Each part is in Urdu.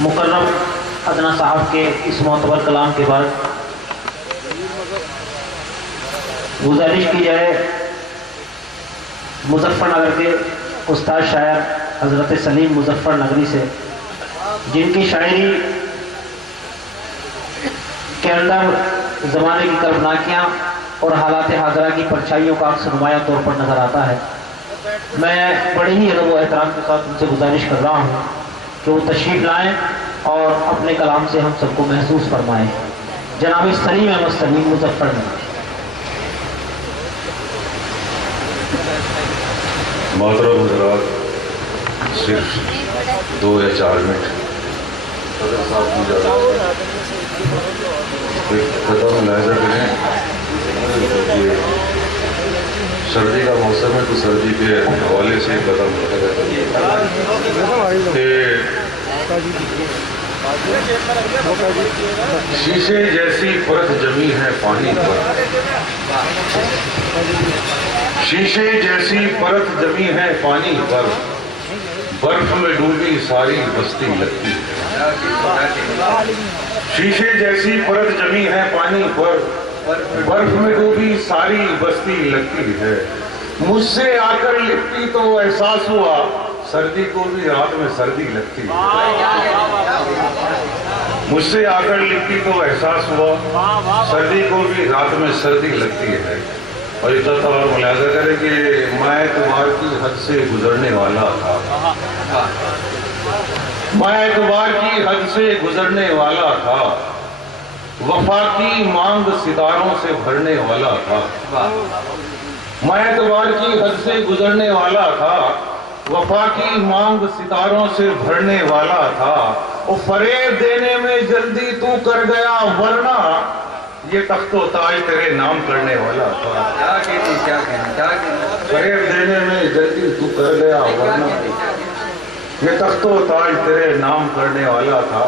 مکرم ادنا صاحب کے اس معتبر کلام کے بعد گزارش کی جائے مظفر نگر کے استاد شاعر حضرت سلیم مظفر نگری سے، جن کی شاعری کے اندر زمانے کی کلپناکیاں اور حالات حاضرہ کی پرچھائیوں کا عکس نمایاں طور پر نظر آتا ہے۔ میں بڑے ہی ادب و احترام کے ساتھ ان سے گزارش کر رہا ہوں کہ وہ تشریف لائیں اور اپنے کلام سے ہم سب کو محسوس فرمائیں۔ جناب سلیم احمد سلیم مظفر نگری۔ محترم حضرات، صرف 2 یا 4 منٹ صدر صاحب کی اجازت قدم ملاحظہ کریں کہ سردی کا موسم ہے، تو سردی کے حوالے سے قدم کہ شیشے جیسی پرت جمی ہے پانی پر، شیشے جیسی پرت جمی ہے پانی پر، برف میں ڈوبی ساری بستی لگتی ہے۔ شیشے جیسی پرت جمی ہے پانی پر، برف میں ڈوبی ساری بستی لگتی ہے۔ مجھ سے آ کر لپٹی تو احساس ہوا سردی کو بھی رات میں سردی لگتی ہے۔ مجھ سے آ کر لپٹی تو احساس ہوا سردی کو بھی رات میں سردی لگتی ہے۔ اور اتنا اور ملاحظہ کریں کہ میں اعتبار کی حد سے گزرنے والا تھا، میں اعتبار کی حد سے گزرنے والا تھا، وفا کی مانگ ستاروں سے بھرنے والا تھا۔ میں اعتبار کی حد سے گزرنے والا تھا، وفا کی مانگ ستاروں سے بھرنے والا تھا۔ وہ فریب دینے میں جلدی تو کر گیا، ورنہ یہ تخت و تاج تیرے نام کرنے والا تھا۔ فریب دینے میں جلدی تو کر گیا، ورنہ یہ تخت و تاج تیرے نام کرنے والا تھا۔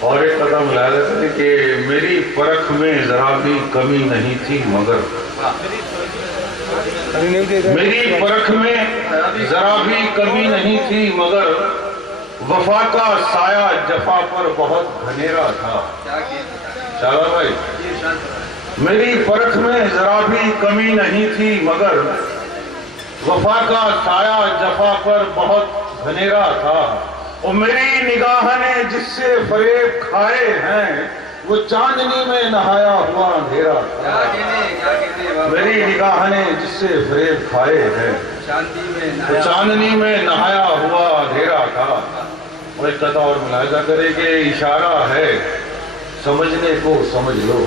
اور ایک قدم ملاحظہ کریں کہ میری پرکھ میں ذرا بھی کمی نہیں تھی، مگر میری پرکھ میں ذرا بھی کمی نہیں تھی، مگر وفا کا سایہ جفا پر بہت گھنیرا تھا۔ چالا بھائی، میری پرکھ میں ذرا بھی کمی نہیں تھی، مگر وفا کا سایہ جفا پر بہت گھنیرا تھا۔ اور میری نگاہ نے جس سے فریب کھائے ہیں، وہ چاندنی میں نہایا ہوا اندھیرا تھا۔ میری نگاہ نے جس سے فریب کھائے ہیں، وہ چاندنی میں نہایا ہوا اندھیرا تھا۔ اور ایک قطع اور ملاحظہ کرے کہ اشارہ ہے سمجھنے کو سمجھ لو،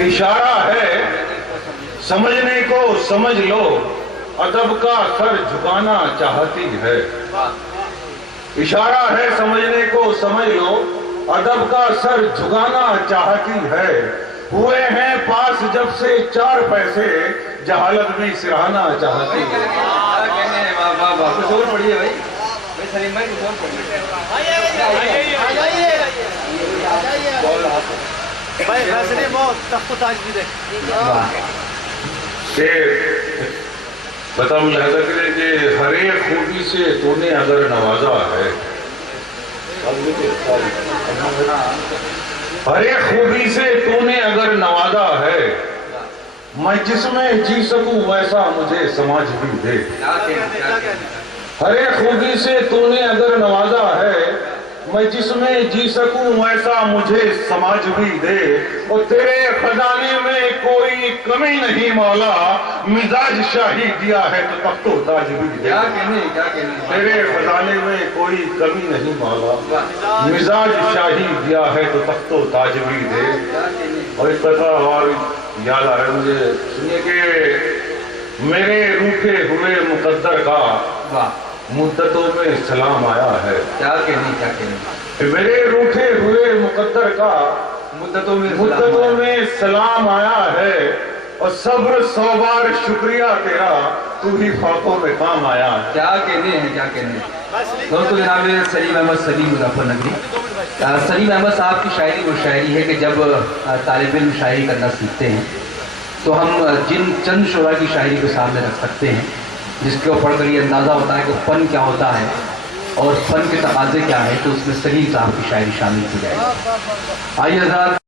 اشارہ ہے سمجھنے کو سمجھ لو، ادب کا سر جھکانا چاہتی ہے۔ اشارہ ہے سمجھنے کو سمجھ لو، ادب کا سر جھکانا چاہتی ہے۔ ہوئے ہیں پاس جب سے 4 پیسے، جہالت بھی سراہنا چاہتی ہے۔ کچھ اور پڑھیے بھائی، سلیم بھائی کچھ اور پڑھیے۔ بتا ملاحظہ کرے کہ ہر ایک خوبی سے تو نے اگر نوازا ہے، ہر ایک خوبی سے تو نے اگر نوازا ہے، میں جس میں جی سکوں ویسا مجھے سمجھ بھی دے۔ ہر ایک خوبی سے تو نے اگر نوازا ہے، میں جس میں جی سکوں ویسا مجھے سمجھ بھی دے۔ اور تیرے خزانے میں کوئی کمی نہیں مولا، مزاج شاہی دیا ہے تو تخت و تاج بھی دے۔ تیرے خزانے میں کوئی کمی نہیں مولا، مزاج شاہی دیا ہے تو تخت و تاج بھی دے۔ اور ایک قطعہ اور یاد آ رہا ہے مجھے، سنیے کہ میرے روٹھے ہوئے مقدر کا مدتوں میں سلام آیا ہے۔ کیا کہنے میرے روٹھے ہوئے مقدر کا مدتوں میں سلام آیا ہے، اور صبر 100 بار شکریہ تیرا، تو ہی فاقوں میں کام آیا ہے۔ کیا کہنے ہیں دوستو، جناب سلیم احمد سلیم مظفر نگری۔ سلیم احمد صاحب کی شاعری وہ شاعری ہے کہ جب طالب علم شاعری کرنا سیکھتے ہیں تو ہم جن چند شعراء کی شاعری کو سامنے رکھ سکتے ہیں جس کو پڑھ کر یہ اندازہ ہوتا ہے کہ فن کیا ہوتا ہے، اور فن کے تقاضے کیا ہیں، تو اس میں سلیم صاحب کی شاعری شامل کی جائے گی۔ آئیے حضرات